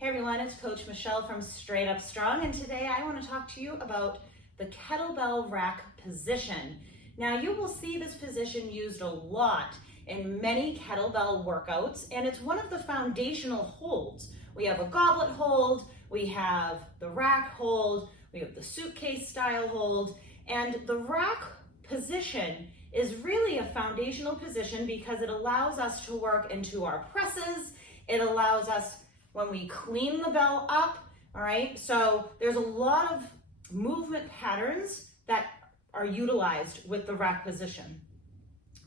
Hey everyone, it's Coach Michelle from Straight Up Strong, and today I want to talk to you about the kettlebell rack position. Now you will see this position used a lot in many kettlebell workouts, and it's one of the foundational holds. We have a goblet hold, we have the rack hold, we have the suitcase style hold, and the rack position is really a foundational position because it allows us to work into our presses. It allows us when we clean the bell up, all right? So there's a lot of movement patterns that are utilized with the rack position.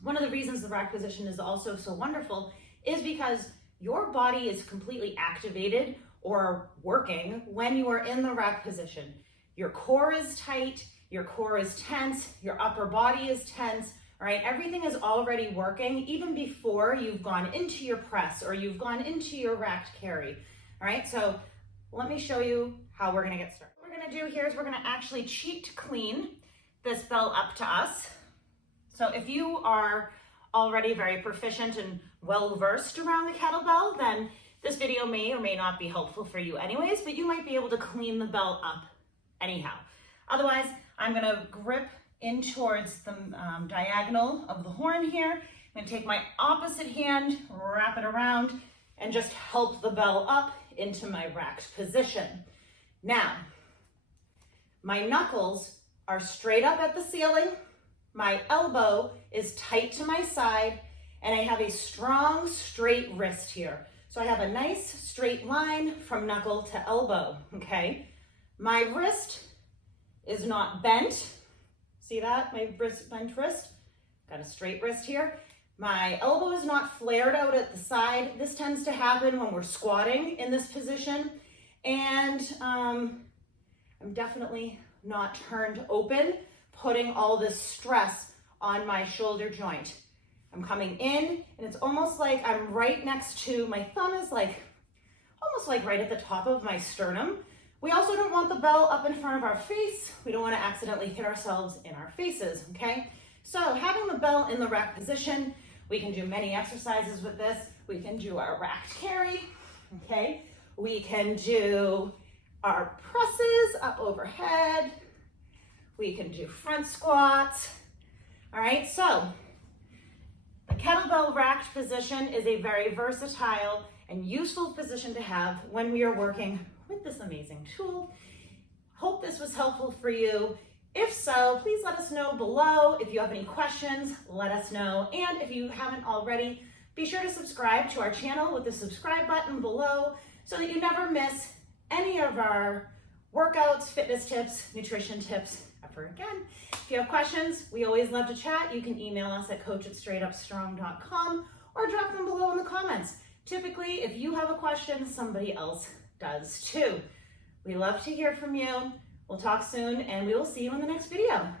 One of the reasons the rack position is also so wonderful is because your body is completely activated or working when you are in the rack position. Your core is tight, your core is tense, your upper body is tense, all right? Everything is already working even before you've gone into your press or you've gone into your racked carry, all right? So let me show you how we're gonna get started. What we're gonna do here is we're gonna actually cheat to clean this bell up to us. So if you are already very proficient and well-versed around the kettlebell, then this video may or may not be helpful for you anyways, but you might be able to clean the bell up anyhow. Otherwise, I'm gonna grip in towards the diagonal of the horn here. I'm gonna take my opposite hand, wrap it around, and just help the bell up into my racked position. Now, my knuckles are straight up at the ceiling, my elbow is tight to my side, and I have a strong, straight wrist here. So I have a nice straight line from knuckle to elbow, okay? My wrist is not bent. See that? My bent wrist. Got a straight wrist here. My elbow is not flared out at the side. This tends to happen when we're squatting in this position. And I'm definitely not turned open, putting all this stress on my shoulder joint. I'm coming in, and it's almost like I'm right next to, my thumb is like, almost like right at the top of my sternum. We also don't want the bell up in front of our face. We don't want to accidentally hit ourselves in our faces, okay? So having the bell in the rack position, we can do many exercises with this. We can do our racked carry, okay? We can do our presses up overhead. We can do front squats. All right, so the kettlebell racked position is a very versatile and useful position to have when we are working with this amazing tool. Hope this was helpful for you. If so, please let us know below. If you have any questions, let us know. And if you haven't already, be sure to subscribe to our channel with the subscribe button below so that you never miss any of our workouts, fitness tips, nutrition tips ever again. If you have questions, we always love to chat. You can email us at coach@straightupstrong.com or drop them below in the comments. Typically, if you have a question, somebody else does too. We love to hear from you. We'll talk soon, and we will see you in the next video.